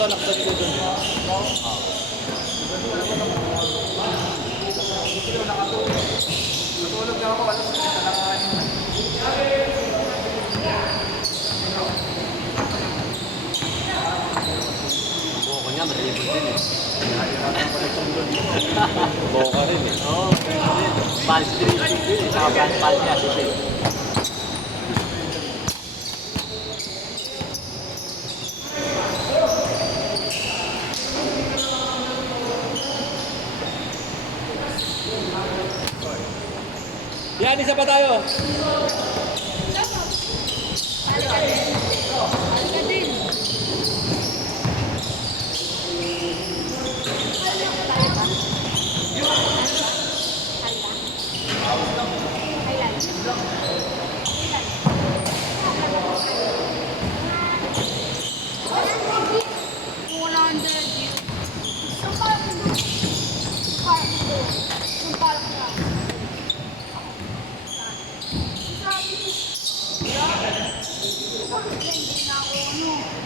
ito, nakasali ko dun. Natulog na ako, alas na nakanganin. Buko niya, malilipod din eh. Buko rin eh. Oo, Pulse 3 din eh. Saka Pulse niya, dito eh. Yan, isa pa tayo.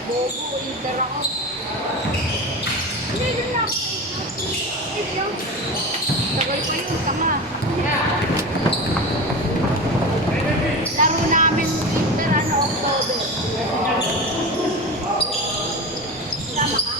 Bobo, inter ako. Hindi, yun lang. Tagal pa yun, tama. Laro namin inter, October. Tama ka?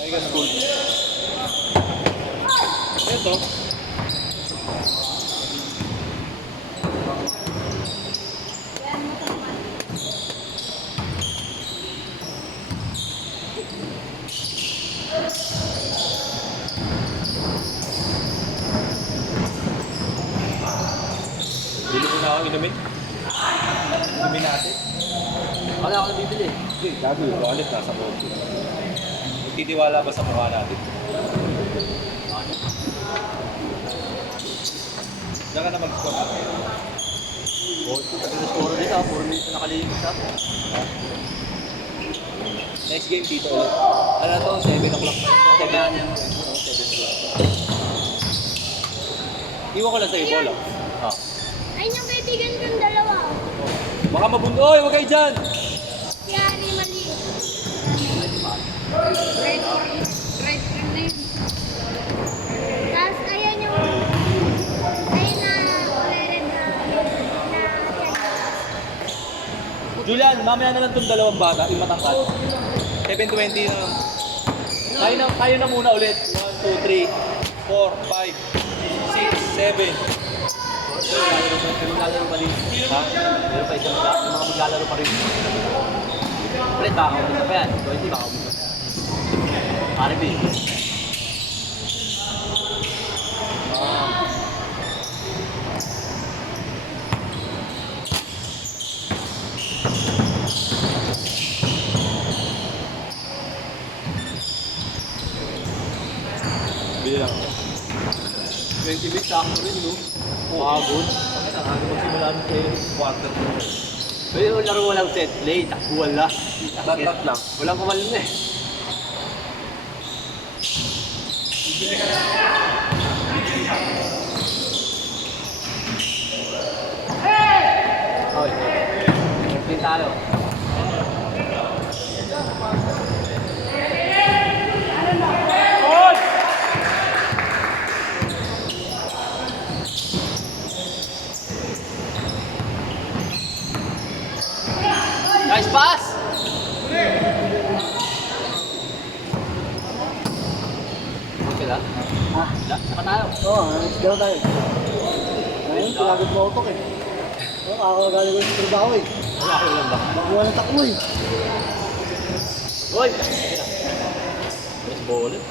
Ay, ka school. Ito. Bili mo na ako inumin. Inumin natin. Wala ako nabibili. Hindi, gabi. Wallet nasa loob. Titiwala ba sa mukha natin? Diyan ka na mag-score. Score din ako. 4 minutes na nakalimutan sa akin. Next game dito ulit. Ano to? 7 o'clock. 7 o'clock. Iwan ko lang sa'yo, bola. Ayun yung kaibigan kong dalawa. Baka mabundo. Oy, huwag kayo dyan! Yari, mali. Red na yun. Tapos ayan yung ayun na red na Julian, mamaya na lang itong dalawang bata, yung matangkad. 7:20 na lang. Kayo na muna ulit. 1, 2, 3, 4, 5, 6, 7. Maglalaro pa rin. Ha? Meron pa isang mga maglalaro pa rin. Ulit, baka umisa pa yan. 20, baka umisa pa yan. RB. Bilang 20 minutes ako rin, no? Pagod. Nakakagod magsimula ng quarter. Pero yung laro walang set play, takbuhan lang. Tatat lang. Walang kumalun na eh. Okay. Din tayo. Nice pass! Okay lang? Ha? Saka tayo. Oo, sigaw tayo. Ngayon, pinagot mo autok eh. Kakagaling ko sa trabaho eh. Wala lang ba? Makuha ng takbo eh. Uy! Let's ball it.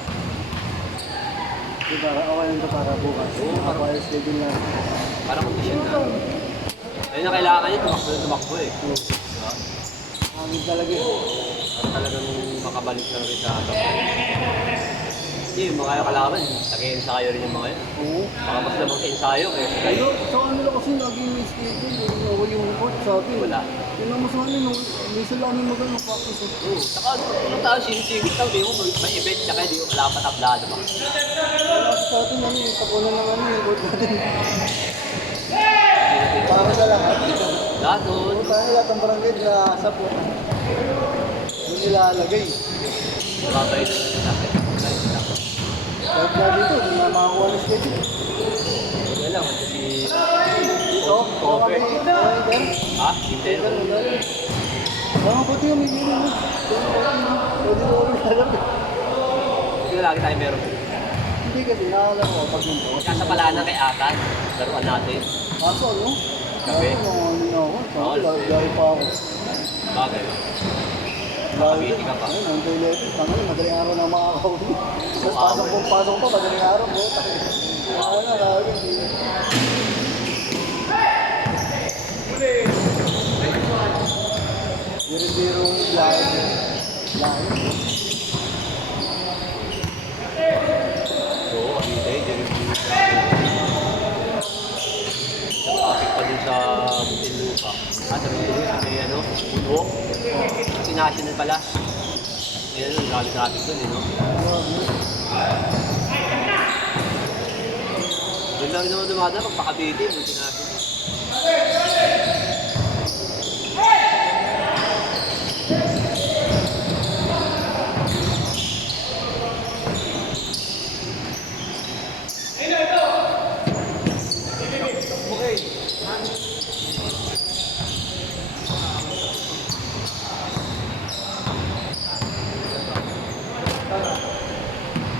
Diba, okay lang ito para bukas. Nakakuha yung schedule na. Parang condition na. Ayun na kailangan niya, tumakbo eh. Hangin talaga eh. Para talagang makabalik lang rin sa top. Kasi yung mga kalaban, taga-ensayo rin yung mga yun. Oo. Baka mas lamang sa ensayo kaysa Pero kayo. sa kanila kasi laging may schedule, yung court sa akin. Wala. Yun ang mas ano, minsan lang yung magandang practice. Oo. Saka kung tayo sinisigit lang, di mo may event tsaka di mo wala pa tablado ba? Kaya sa atin, ano, yung tapunan ng ano, yung court natin. Para sa lahat. Lahat doon. Kung tayo lahat ng barangay na sa po. Doon nilalagay. Babay na sa akin. Kahit na dito, hindi na makakuha ng schedule. Wala lang, kasi... Dito, Cover. Inter. Ha? Intero. Mga pati yung may gino. Pwede mo rin alam. Hindi na lagi tayo meron. Hindi kasi naalala ko pag nito. Kasa pala na kay Atan, laruan natin. Kaso ano? Gabi. Ano na ako. Oo, Lagi pa ako. Bagay. Lagi Nakabiti ka pa. Ayun, ang toilet. Tangin, madaling araw na makakahuli. Tapos pasok pa, madaling araw. Ano na, lagi. Biro-biro lahat. Lahat. Oo, Cavite, Jeremy. Traffic pa din sa Muntinlupa. Sa Muntinlupa, sa may ano, Puno. Kasi national pala. Ayan, grabe traffic doon, no? Doon lang naman dumadaan pag pa-Cavite, Muntinlupa.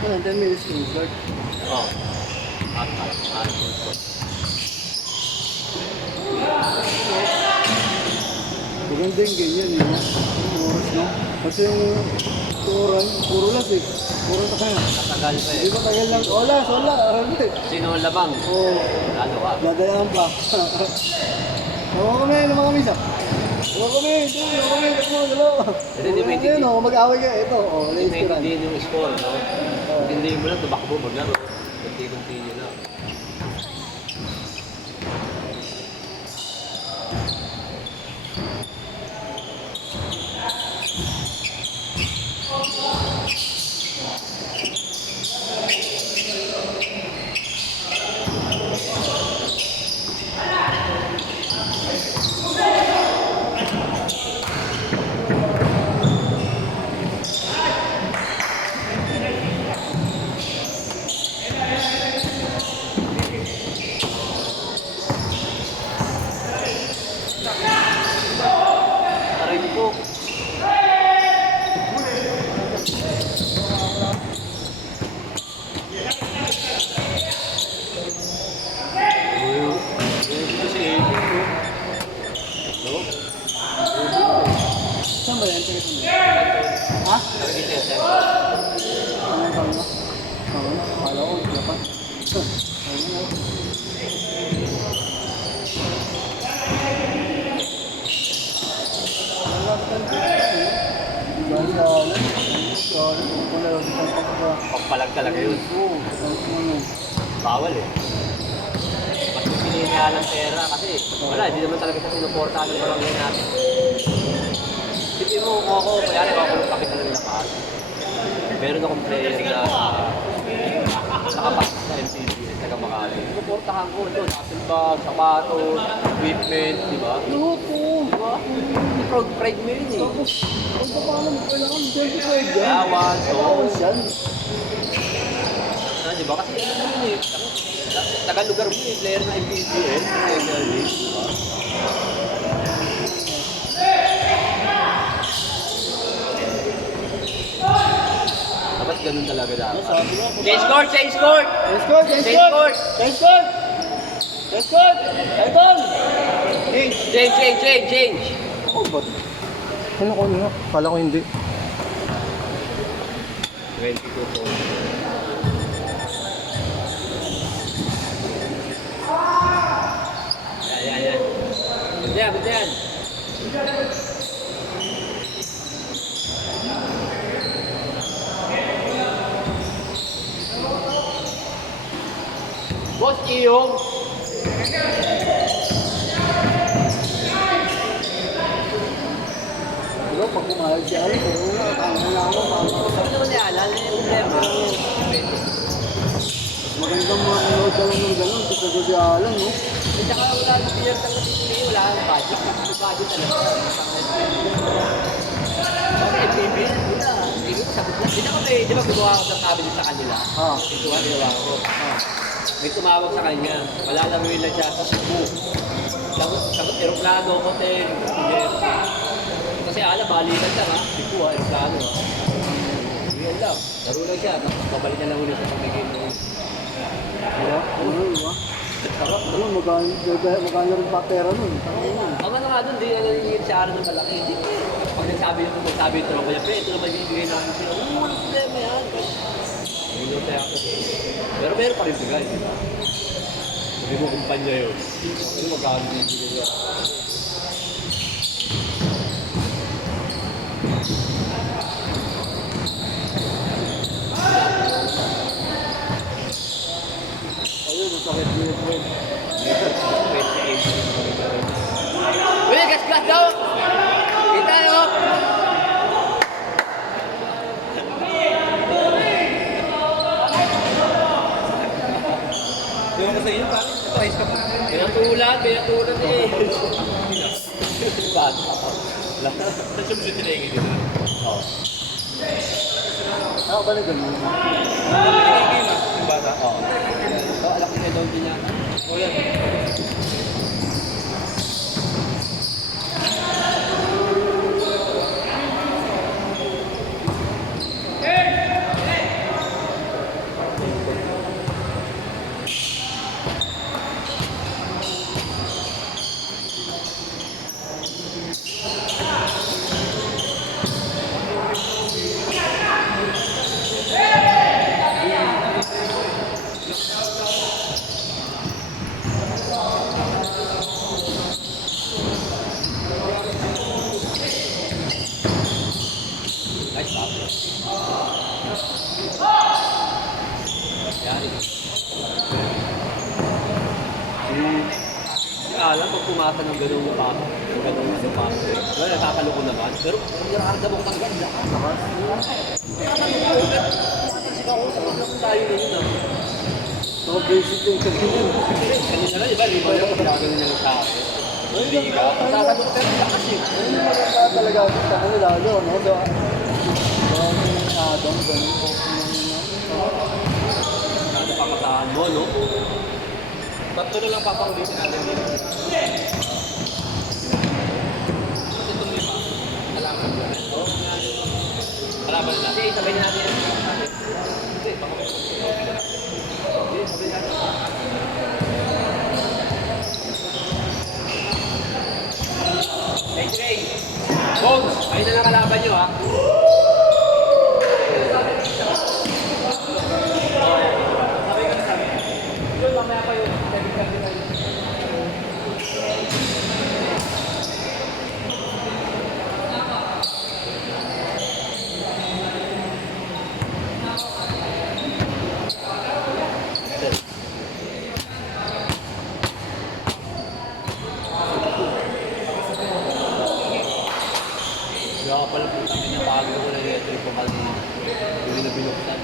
Ano, 10 minutes to start. Oo. Maganda yung ganyan, yun. Yung oras, no? Kasi yung turan, puro las eh. Puro na kaya. Katagal pa Di eh. ba tagal lang? Olas, wala. Sino ang labang? Oo, Lalo ka. dadayaan pa. Huwag kami, naman kami isa. Huwag kami, dalo. Hindi, may Ayun, oh, mag-away kayo. Ito, oh, late Hindi ko lang. yung score, no? Hindi mo lang, tumakbo, maglaro. Continue lang. Aray po. Dito si Eddie, no? Saan ba yan? Teka, saan ba? Ha? Nakikita yan, sir. Ano yung tanong mo? Oo, kala ko, dapat. Pagpalag talaga yun. Bawal eh. Mas pipiliin niya ng pera kasi wala, hindi naman talaga siya sinuportahan ng barangay natin. Sipin mo kung ako, kaya nakakulong kapital ng lakas. Meron akong player na nakapasok sa MPBS, taga Makati. Sinuportahan ko ito, natin bag, sapatos, equipment, di ba? Luto! Di ba? Proud pride mo yun eh. Tapos, kung paano mo kailangan, dyan sa kaya dyan. Yawan, so, Tapos yan. di ba? Kasi ano mo yun eh, taga-lugar mo eh, player na MPBS, Premier League, di ba? Dapat ganun talaga dapat. Sabi nga, Change court! Change court! Let's go, let's Change go! court! Let's go! Let's go! Idol! Change! Change! Change! Change! Change! Ako ba? Ano ko na? Kala ko hindi. 22 po. Ayan, ayan. Ba't yan? Boss Iyong. Pero pag pumayag si Alan, pero wala, tama na ako, Sabi naman ni Alan, ano yung problema? magandang manood ka lang ng gano'n, kasi ko si Alan, no? At saka wala nang pinag talaga dito eh, wala kang budget. May budget talaga. Okay, baby, wala. Hindi ko sagot na. Di ba gumawa ako ng cabinet sa kanila? Ah. Ito nga ginawa ko. May tumawag sa kanya. Malalamuin na siya sa Cebu. Sagot, aeroplano, hotel, yes. Kasi alam, balikan lang ha. Cebu ha, aeroplano ha. Yan lang. Laro lang siya. Tapos babalik na lang ulit sa pamigay mo. Ano, diba? Sarap. Ano, magkano rin pa pera nun? Ang ano nga doon, di na nangyayari sa araw ng malaki. Hindi ko. Pag nagsabi yung tropa niya, pre, ito naman yung ibigay namin sila. Walang problema yan. Hindi tayo ako. Pero meron pa rin bigay. Sabi mo kumpanya yun. Ano magkano yung ibigay niya? Ayun, masakit yun, friend. Uy, gas daw! Kita yun! Yung ko sa inyo, parang ito ayos ka pa. Pinatulan eh. Bad. Sa siyempre tinigil dito. Oo. Ako ba na ganun? Tinigil na, yung bata. Oo. Ito, alaki na daw din yan. O yan. Nice stop. Yan. Si Alan, pag pumasa ng ganun na paso, ng ganun na paso, wala, nakakaloko naman. Pero kung nakakamok ng ganda, nakakaloko tayo na yun ah. So, basic yung kanina. Kanina na, di ba yung ginagano niya sa akin? Hindi ka, nakakaloko pero kasi. Ayun yung maganda talaga sa kanila, lalo, no? So, Adam, ganun. Nasa pamasahan mo, no? Tatlo na lang papaulitin natin dito. Kasi itong lima, kalaman ko. Kalaman na. Kasi sabay na natin. Hindi, pakamit. Hindi, sabay natin. Hey, Trey! Bones! Ayun na nakalaban nyo, ha? Sabi ko na sabi. Yun, mamaya pa yun. Sabi ko. Kaya pala po kami na bago ko na ito yung kanina. Hindi na binuksan.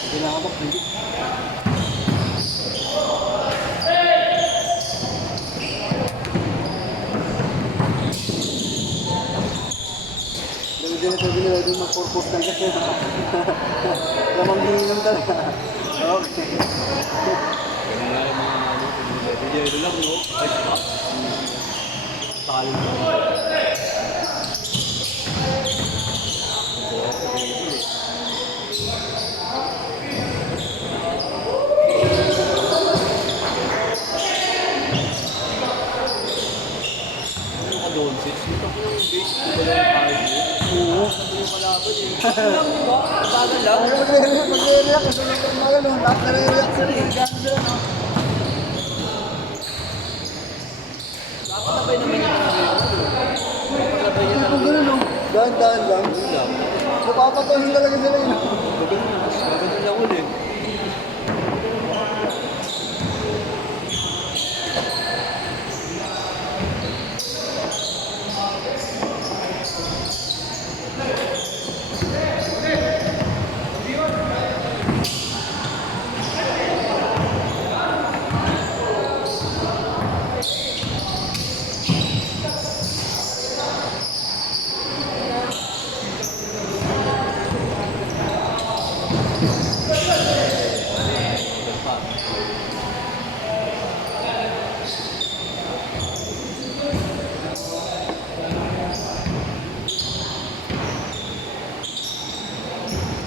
Hindi na ako pwede. Hindi na pwede nila din mag-purpose ng kasi. Lamang hininam talaga. Okay. Kaya nga yung mga ano, pinili lang, no? Ay, stop. Talo na. Adolescents, ito ko yung base ko ba lang tayo? Oo. Sabi yung kalaban eh. Lang, di ba? Tagal lang. Ay, magre-react kasi ng mga no, lahat nare-react sa rin. Gano'n sila, no? Dapat sabay naman yung ano. Dapat sabay niya Kung gano'n, no? Dahan-dahan lang. Yun lang. Napapatuhin talaga sila yun. Gagawin lang ulit.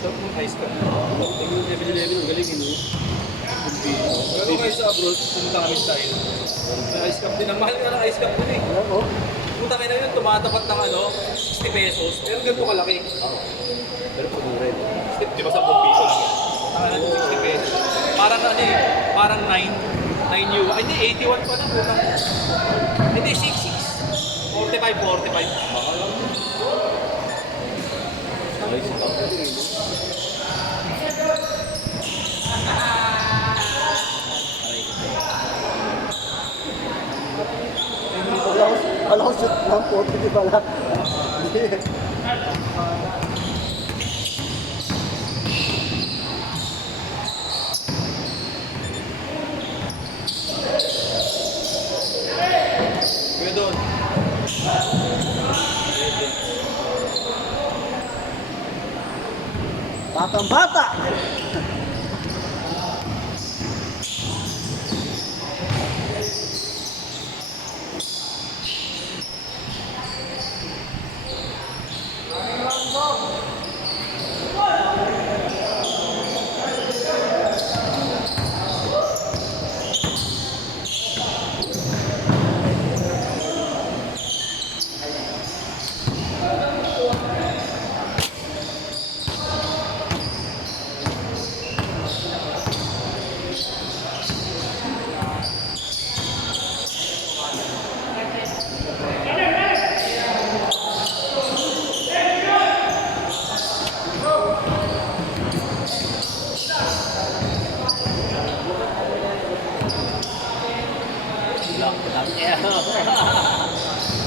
Sarap ng ice cream. Tingnan niya level ang galing yun. Pero guys sa abroad, pumunta kami style. May ice cream din. Ang mahal nga ng ice cream din eh. Alam mo? Punta kayo na yun, tumatapat ng 60 pesos. Pero ganito kalaki. Pero pumura yun. Di ba 10 piso lang yan? Ang ano, 60 pesos. Parang ano eh, parang 9 euro. Ay, hindi, 81 pa lang. Putang. Hindi, 6. 45. Ayos ito. Alam ko shoot ng 40 di pala. Kuya doon. Batang bata!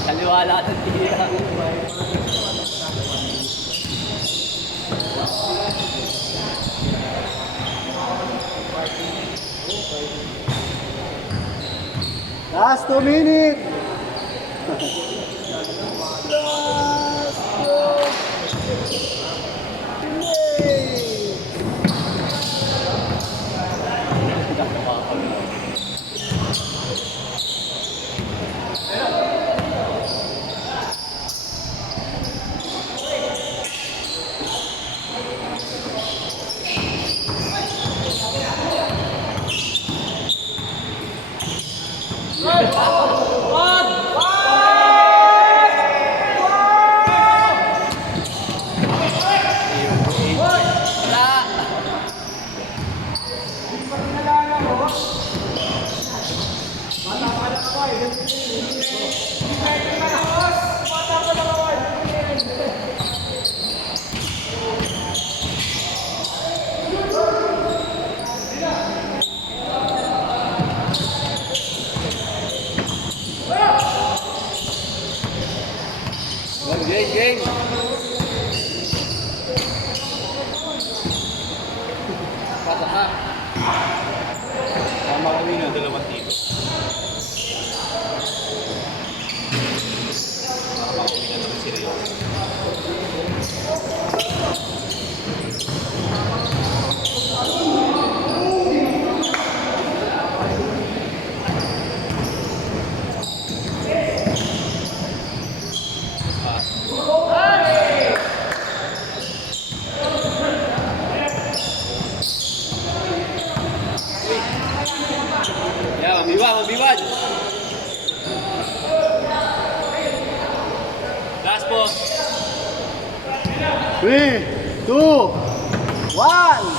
Kaliwa lahat ng tira. Last 2 minutes! Game. Pata ka. Tama kami na dalawang tito. Tama kami na naman seryoso. Yeah, mabiwag. Last po. 3, 2, 1!